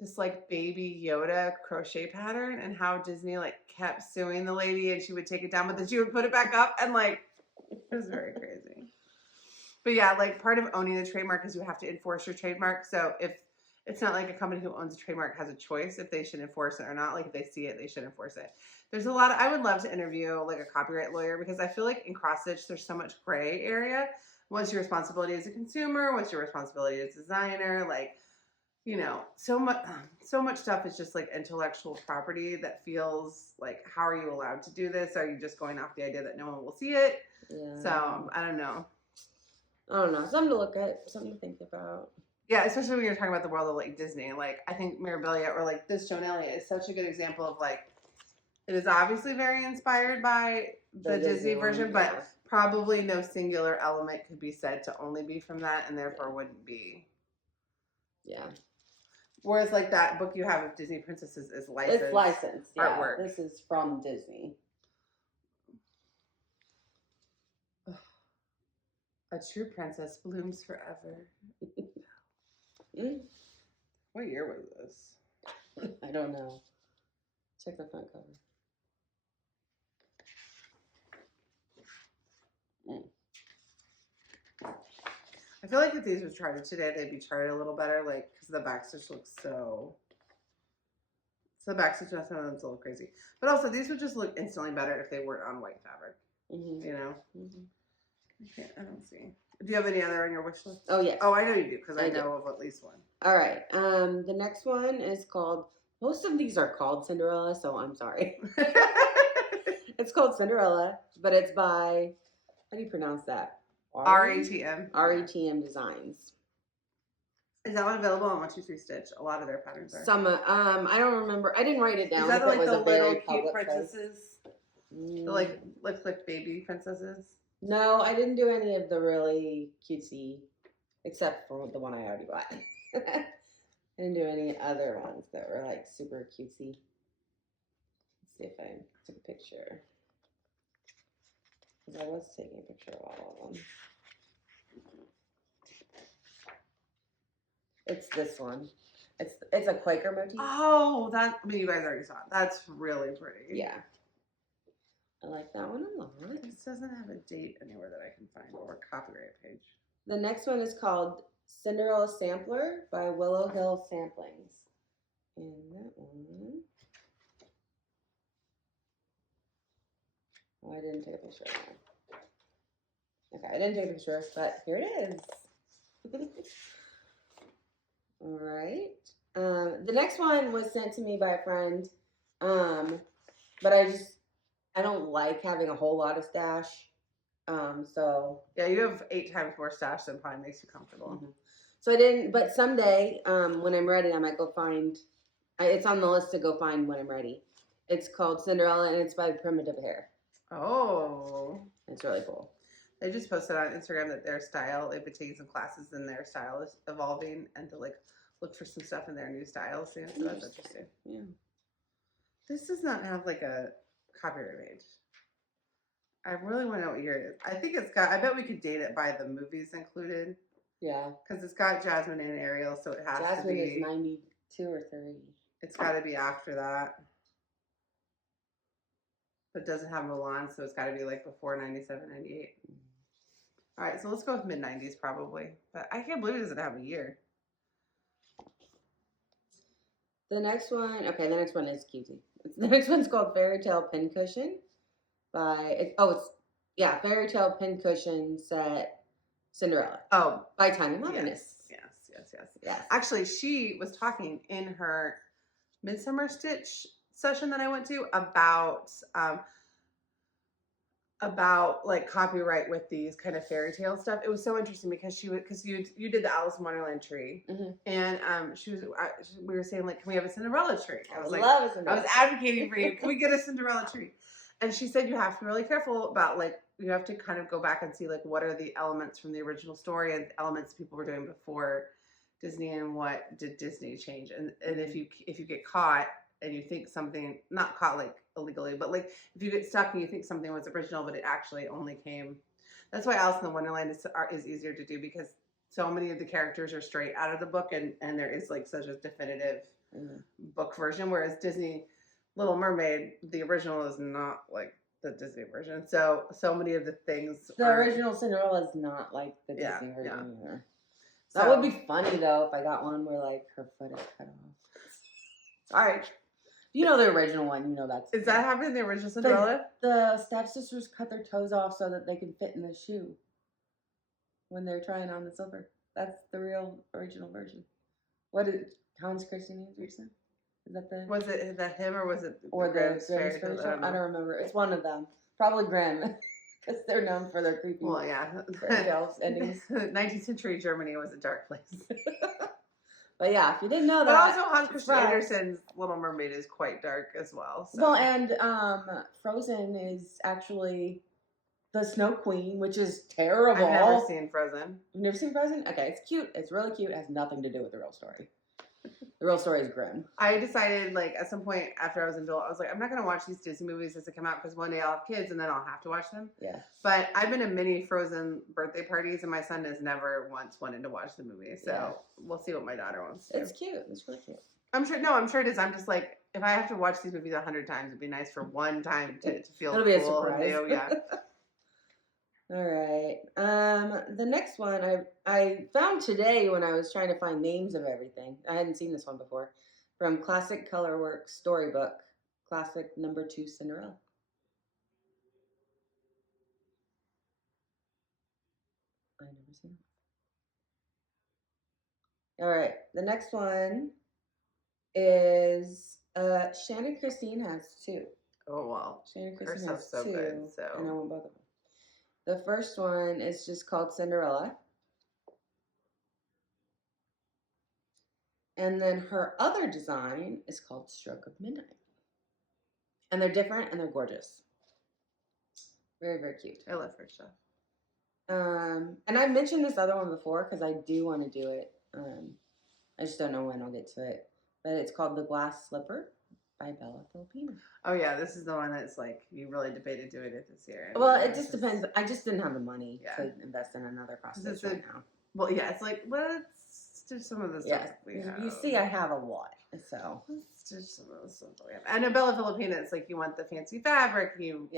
this like baby Yoda crochet pattern and how Disney like kept suing the lady and she would take it down, but then she would put it back up and like it was very crazy. But yeah, like part of owning the trademark is you have to enforce your trademark. So if it's not like a company who owns a trademark has a choice if they should enforce it or not. Like if they see it, they should enforce it. There's a lot of, I would love to interview like a copyright lawyer because I feel like in cross stitch, there's so much gray area. What's your responsibility as a consumer? What's your responsibility as a designer? Like, you know, so much stuff is just like intellectual property that feels like, how are you allowed to do this? Are you just going off the idea that no one will see it? Yeah. So I don't know. Something to look at, something to think about. Yeah, especially when you're talking about the world of like Disney. Like I think Mirabilia or like this Joan Elliott is such a good example of like, it is obviously very inspired by the Disney version, but probably no singular element could be said to only be from that and therefore wouldn't be. Yeah. Whereas like that book you have of Disney princesses is licensed. It's licensed, artwork. This is from Disney. A true princess blooms forever. What year was this? I don't know. Check the front cover. I feel like if these were charted today, they'd be charted a little better, like because the backstitch looks so. So the backstitch on some of them's a little crazy, but also these would just look instantly better if they weren't on white fabric. You know. I don't see. Do you have any other on your wish list? Oh, yes. Oh, I know you do, because I know of at least one. All right. The next one is called, most of these are called Cinderella, so I'm sorry. It's called Cinderella, but it's by, how do you pronounce that? RETM. RETM Designs. Is that one available on 123 Stitch? A lot of their patterns are. Some, I don't remember. I didn't write it down. Is that if like it was the a very little cute public princesses? The like baby princesses? No, I didn't do any of the really cutesy, except for the one I already bought. I didn't do any other ones that were like super cutesy. Let's see if I took a picture. Because I was taking a picture of all of them. It's this one. It's a Quaker motif. Oh, you guys already saw it. That's really pretty. Yeah. I like that one a lot. This doesn't have a date anywhere that I can find or a copyright page. The next one is called Cinderella Sampler by Willow Hill Samplings. And that one. Oh, I didn't take a picture of that. Okay, I didn't take a picture, but here it is. All right. The next one was sent to me by a friend, but I don't like having a whole lot of stash. So yeah, you have 8 times more stash than probably makes you comfortable. Mm-hmm. So I didn't, but someday, when I'm ready, I might go find. It's on the list to go find when I'm ready. It's called Cinderella, and it's by Primitive Hair. Oh, it's really cool. They just posted on Instagram that their style, they've been taking some classes and their style is evolving, and to like look for some stuff in their new styles. Yeah, so that's interesting. Yeah. This does not have like a copyright page. I really want to know what year it is. I think it's got, I bet we could date it by the movies included. Yeah. Because it's got Jasmine and Ariel, so it has to be. Jasmine is 92 or 30. It's got to be after that. But it doesn't have Milan, so it's got to be like before 97, 98. All right, so let's go with mid-90s probably. But I can't believe it doesn't have a year. The next one is cutesy. The next one's called Fairy Tale Pincushion Fairy Tale Pincushion Set Cinderella. Oh, by Tiny Loviness. Yes. Actually, she was talking in her Midsummer Stitch session that I went to about like copyright with these kind of fairy tale stuff. It was so interesting because you did the Alice in Wonderland tree, and we were saying like, can we have a Cinderella tree? I was like, I was advocating for you. Can we get a Cinderella tree? And she said you have to be really careful about like, you have to kind of go back and see like what are the elements from the original story and elements people were doing before Disney, and what did Disney change. And if you get caught and you think something, not caught like illegally, but like if you get stuck and you think something was original but it actually only came, that's why Alice in Wonderland is easier to do, because so many of the characters are straight out of the book, and there is like such a definitive book version, whereas Disney Little Mermaid, the original is not like the Disney version. So many of the things. The original Cinderella is not like the Disney version either. That would be funny though if I got one where like her foot is cut off. All right. You know the original one. You know that's. Is that happening in the original Cinderella? The stepsisters cut their toes off so that they can fit in the shoe when they're trying on the slipper. That's the real original version. What is Hans Christian Andersen? Is that the? Was it that him or was it or the Grimm's fairy tale? I don't remember. It's one of them. Probably Grimm, because they're known for their creepy. Well, yeah. Fairy tales endings. 19th century Germany was a dark place. But yeah, if you didn't know that. But also Hans Christian Andersen's Little Mermaid is quite dark as well. So. Well, and Frozen is actually the Snow Queen, which is terrible. I've never seen Frozen. You've never seen Frozen? Okay, it's cute. It's really cute. It has nothing to do with the real story. The real story is grim. I decided, like, at some point after I was an adult, I was like, I'm not going to watch these Disney movies as they come out, because one day I'll have kids and then I'll have to watch them. Yeah. But I've been to many Frozen birthday parties, and my son has never once wanted to watch the movie. So we'll see what my daughter wants to. It's cute. It's really cute. I'm sure it is. I'm just like, if I have to watch these movies 100 times, it'd be nice for one time to feel It'll cool be a surprise. and new. Yeah. All right. The next one I found today when I was trying to find names of everything. I hadn't seen this one before. From Classic Colorworks Storybook, Classic Number 2 Cinderella. I've never seen it. All right. The next one is Shannon Christine has 2. Oh, well. Shannon Christine Her has stuff's so 2. good, so. And I want both of them. The first one is just called Cinderella. And then her other design is called Stroke of Midnight. And they're different and they're gorgeous. Very, very cute. I love her stuff. And I mentioned this other one before because I do want to do it. I just don't know when I'll get to it. But it's called The Glass Slipper by Bella Filipina. Oh yeah, this is the one that's like you really debated doing it this year. Well, it just depends. I just didn't have the money to invest in another cross-stitch right now. Well, yeah, it's like let's do some of this stuff. You see, I have a lot, so let's do some of the stuff we have. And a Bella Filipina, it's like you want the fancy fabric, and you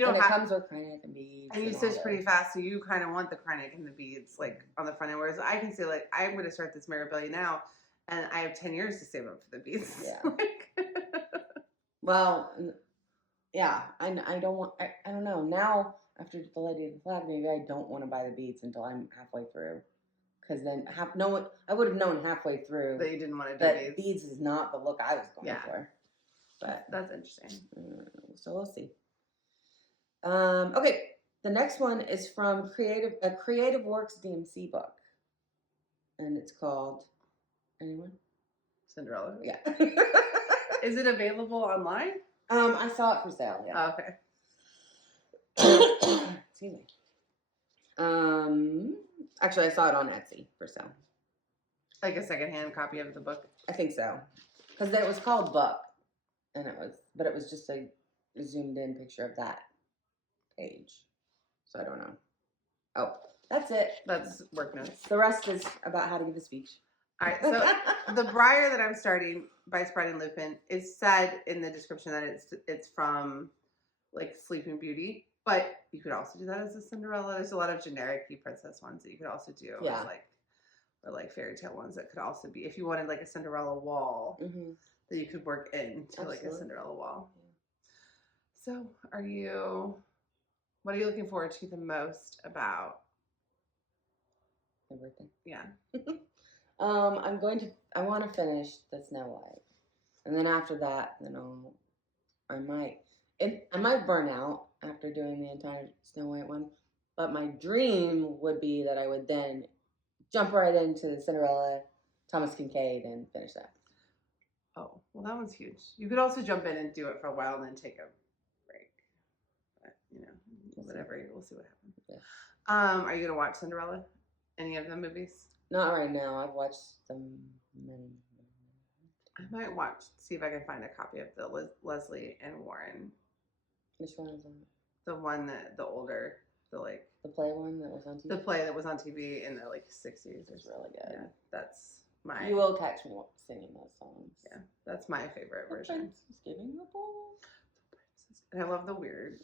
don't it have, comes with Kreinik and beads, and you stitch pretty fast, so you kind of want the Kreinik and the beads like on the front end. Whereas I can say like I'm going to start this Mirabilia now, and I have 10 years to save up for the beads. Yeah. Well, yeah, I don't want. I don't know now. After the Lady of the Flag, maybe I don't want to buy the beads until I'm halfway through. Because then I would have known halfway through that you didn't want to do that beads is not the look I was going for. But that's interesting. So we'll see. Okay, the next one is from a Creative Works DMC book, and it's called anyone? Cinderella. Yeah. Is it available online? I saw it for sale. Yeah. Oh, okay. Excuse me. Actually, I saw it on Etsy for sale. Like a secondhand copy of the book? I think so. Because it was called Book. And it was just a zoomed in picture of that page. So I don't know. Oh, that's it. That's work notes. The rest is about how to give a speech. All right. So the Briar that I'm starting by spreading Lupine is said in the description that it's from like Sleeping Beauty. But you could also do that as a Cinderella. There's a lot of generic princess ones that you could also do. Yeah. Or like fairy tale ones that could also be, if you wanted like a Cinderella wall, that you could work into like a Cinderella wall. Yeah. So what are you looking forward to the most about? Everything. Yeah. I want to finish the Snow White. And then after that, I might burn out after doing the entire Snow White one, but my dream would be that I would then jump right into Cinderella, Thomas Kinkade, and finish that. Oh, well, that one's huge. You could also jump in and do it for a while and then take a break. But, whatever. We'll see what happens. Yeah. Are you going to watch Cinderella? Any of the movies? Not right now. I've watched them many. I might see if I can find a copy of the Leslie and Warren. Which one is that? The one the older, the play one that was on TV? The play that was on TV in the 60s. It's really good. Yeah, that's my... You will catch me singing those songs. Yeah, that's my favorite version. Princess giving the ball. And I love the weird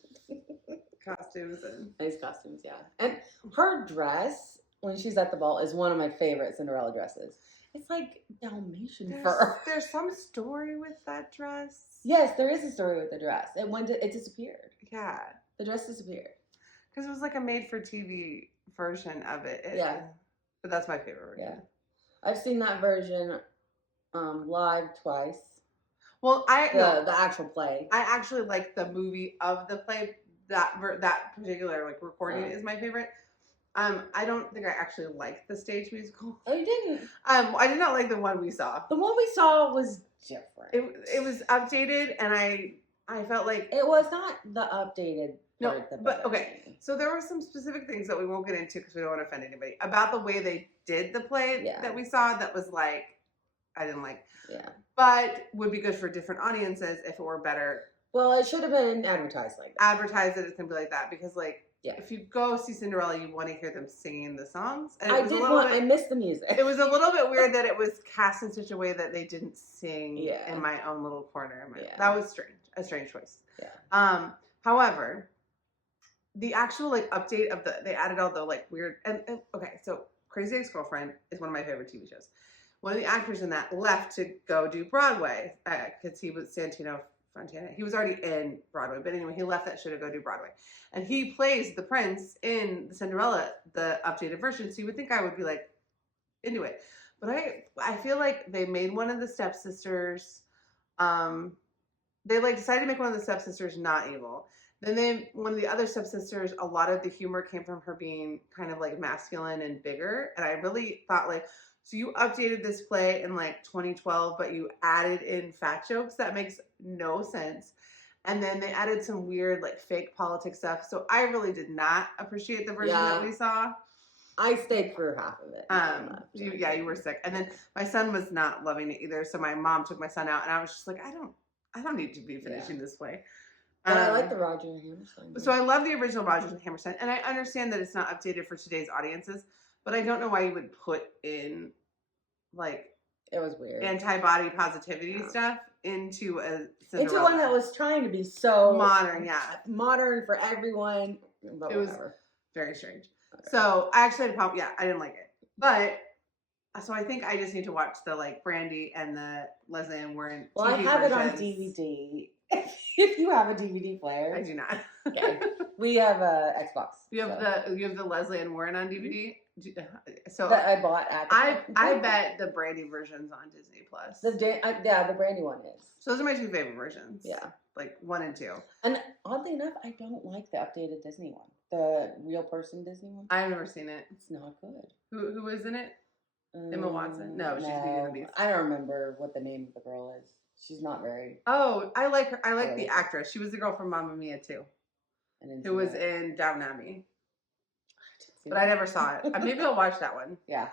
costumes. Nice costumes, yeah. And her dress, when she's at the ball, is one of my favorite Cinderella dresses. It's like Dalmatian fur. There's some story with that dress. Yes, there is a story with the dress. It disappeared. Yeah. The dress disappeared. Because it was like a made-for-TV version of it. Yeah. But that's my favorite version. Yeah. I've seen that version live twice. Well, the actual play. I actually like the movie of the play. That particular recording is my favorite. I don't think I actually liked the stage musical. Oh, you didn't? I did not like the one we saw. The one we saw was different. It was updated, and I felt like it was not the updated. But okay. So there were some specific things that we won't get into because we don't want to offend anybody about the way they did the play that we saw. That was like I didn't like. Yeah. But would be good for different audiences if it were better. Well, it should have been advertised like that. Advertised that it's gonna be like that because if you go see Cinderella, you want to hear them singing the songs. And I missed the music. It was a little bit weird that it was cast in such a way that they didn't sing in my own little corner. That was strange. A strange choice. Yeah. However, the actual update of they added all the weird and okay, so Crazy Ex-Girlfriend is one of my favorite TV shows. One of the actors in that left to go do Broadway because he was Santino Fontana. He was already in Broadway, but anyway, he left that show to go do Broadway. And he plays the prince in the Cinderella, the updated version. So you would think I would be into it. But I feel like they made one of the stepsisters, they decided to make one of the stepsisters not evil. Then one of the other stepsisters, a lot of the humor came from her being kind of like masculine and bigger. And I really thought like, so you updated this play in like 2012, but you added in fat jokes. That makes no sense. And then they added some weird like fake politics stuff. So I really did not appreciate the version that we saw. I stayed through half of it. You were sick. And then my son was not loving it either. So my mom took my son out and I was just like, I don't need to be finishing this play. But I like the Roger and Hammerstein. So I love the original Rodgers and Hammerstein, and I understand that it's not updated for today's audiences, but I don't know why you would put in like it was weird anti-body positivity stuff into a Cinderella. Into one that was trying to be so modern, modern for everyone. But it was very strange. Okay. So I actually had a problem. Yeah, I didn't like it, but so I think I just need to watch the like Brandy and the Leslie and Warren. Well, TV I have versions. It on DVD. If you have a DVD player, I do not. Okay, we have a Xbox. You have the Leslie and Warren on DVD. So that I bought. I bet the Brandy version's on Disney Plus. The Brandy one is. So those are my two favorite versions. Yeah, like 1 and 2. And oddly enough, I don't like the updated Disney one, the real person Disney one. I've never seen it. It's not good. Who is in it? Emma Watson? No, she's Beauty and the Beast. I don't remember what the name of the girl is. She's not very. Oh, I like her. I like the actress. She was the girl from Mamma Mia too. Who was in Downton Abbey. But I never saw it. Maybe I'll watch that one. Yeah.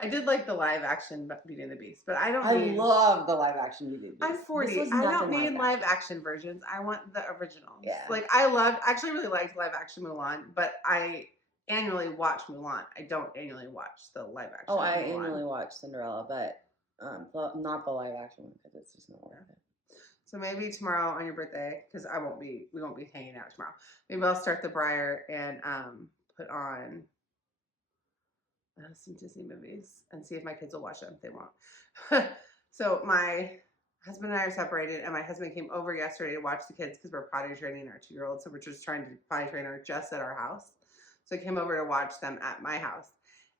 I did like the live action Beauty and the Beast, but I love the live action Beauty and the Beast. I'm 40. I don't need live action versions. I want the originals. Yeah. Like actually really liked live action Mulan, but I annually watch Mulan. I don't annually watch the live action. Oh, I annually watch Cinderella, but not the live action one because it's just not worth it. So maybe tomorrow on your birthday, because we won't be hanging out tomorrow. Maybe I'll start the Briar and put on some Disney movies and see if my kids will watch them. They won't. So my husband and I are separated, and my husband came over yesterday to watch the kids because we're potty training our 2-year-old. So we're just trying to potty train her just at our house. So he came over to watch them at my house,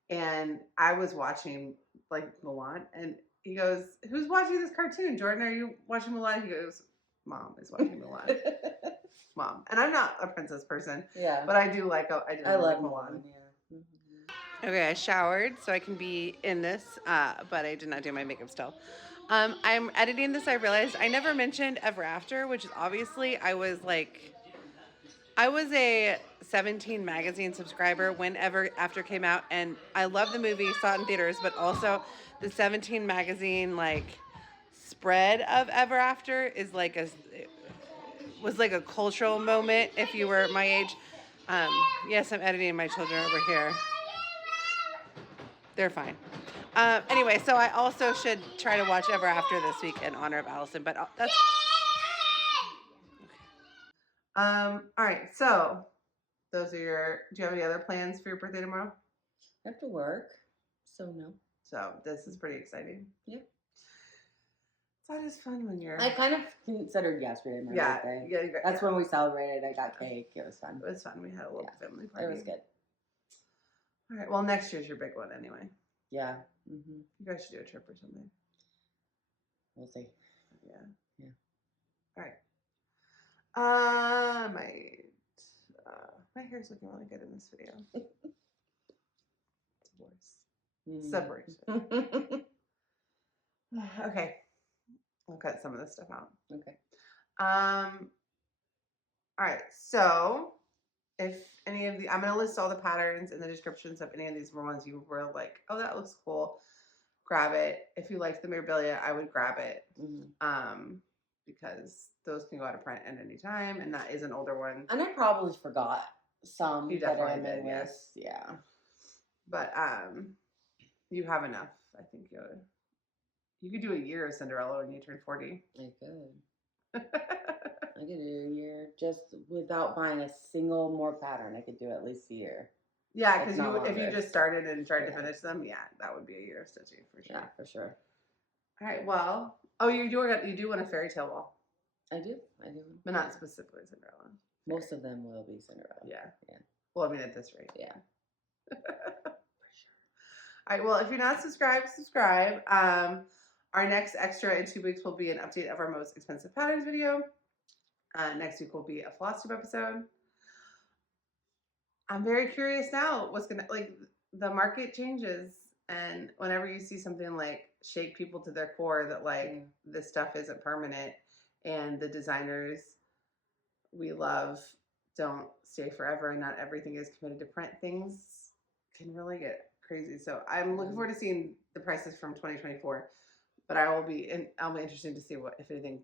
and I was watching like Mulan, and he goes, "Who's watching this cartoon? Jordan, are you watching Mulan?" He goes, "Mom is watching Mulan." Mom, and I'm not a princess person. Yeah, but I do like love Mulan. Yeah. Mm-hmm. Okay, I showered so I can be in this, but I did not do my makeup still. I'm editing this. I realized I never mentioned Ever After, which is obviously I was a 17 magazine subscriber when Ever After came out, and I love the movie, saw it in theaters, but also the 17 magazine like spread of Ever After is was like a cultural moment if you were my age. Yes, I'm editing my children over here. They're fine. Anyway, so I also should try to watch Ever After this week in honor of Allison, but that's... All right, so those are do you have any other plans for your birthday tomorrow? I have to work, so no. So this is pretty exciting. Yeah. It's always fun when you're... I kind of considered yesterday my birthday. Yeah, that's when we celebrated. I got cake. It was fun. It was fun. We had a little family party. It was good. All right. Well, next year's your big one anyway. Yeah. Mm-hmm. You guys should do a trip or something. We'll see. Yeah. Yeah. All right. My hair's looking really good in this video. Separation. Okay. I'll cut some of this stuff out. Okay. All right. So if any of I'm going to list all the patterns in the descriptions of any of these ones you were like, oh, that looks cool. Grab it. If you liked the Mirabilia, I would grab it. Mm-hmm. Because those can go out of print at any time, and that is an older one. And I probably forgot some. You definitely did, yes. Yeah. But you have enough. I think you could do a year of Cinderella when you turn 40. I could. I could do a year just without buying a single more pattern. I could do at least a year. Yeah, because if you just started and tried to finish them, that would be a year of stitching for sure. Yeah, for sure. All right. Well, you do want a fairy tale wall. I do. But not specifically Cinderella. Most of them will be Cinderella. Yeah. Yeah. Well, I mean, at this rate. Yeah. For sure. All right. Well, if you're not subscribed, subscribe. Our next extra in 2 weeks will be an update of our most expensive patterns video. Next week will be a Flosstube episode. I'm very curious now what's gonna like the market changes, and whenever you see something like shake people to their core that like this stuff isn't permanent, and the designers we love don't stay forever, and not everything is committed to print, things can really get crazy. So I'm looking forward to seeing the prices from 2024. But I'll be interested to see what if anything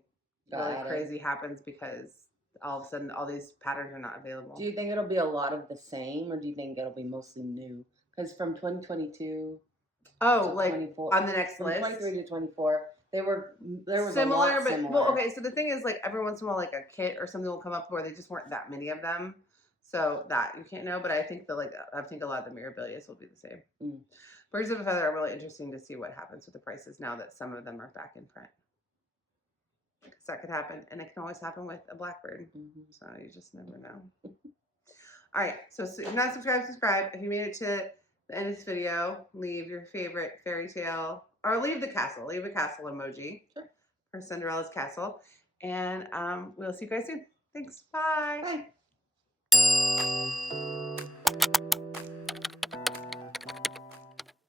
really crazy happens because all of a sudden all these patterns are not available. Do you think it'll be a lot of the same, or do you think it'll be mostly new? Because from 2022 to like 24, on the next from list, 23 to 24, there was similar, a lot but similar. well, okay. So the thing is, like every once in a while, like a kit or something will come up where they just weren't that many of them, so that you can't know. But I think I think a lot of the Mirabilias will be the same. Mm. Birds of a Feather are really interesting to see what happens with the prices now that some of them are back in print. Because that could happen, and it can always happen with a Blackbird. So you just never know. All right, so if you're not subscribed, subscribe. If you made it to the end of this video, leave your favorite fairy tale, or leave the castle. Leave a castle emoji for Cinderella's castle, and we'll see you guys soon. Thanks. Bye. Bye.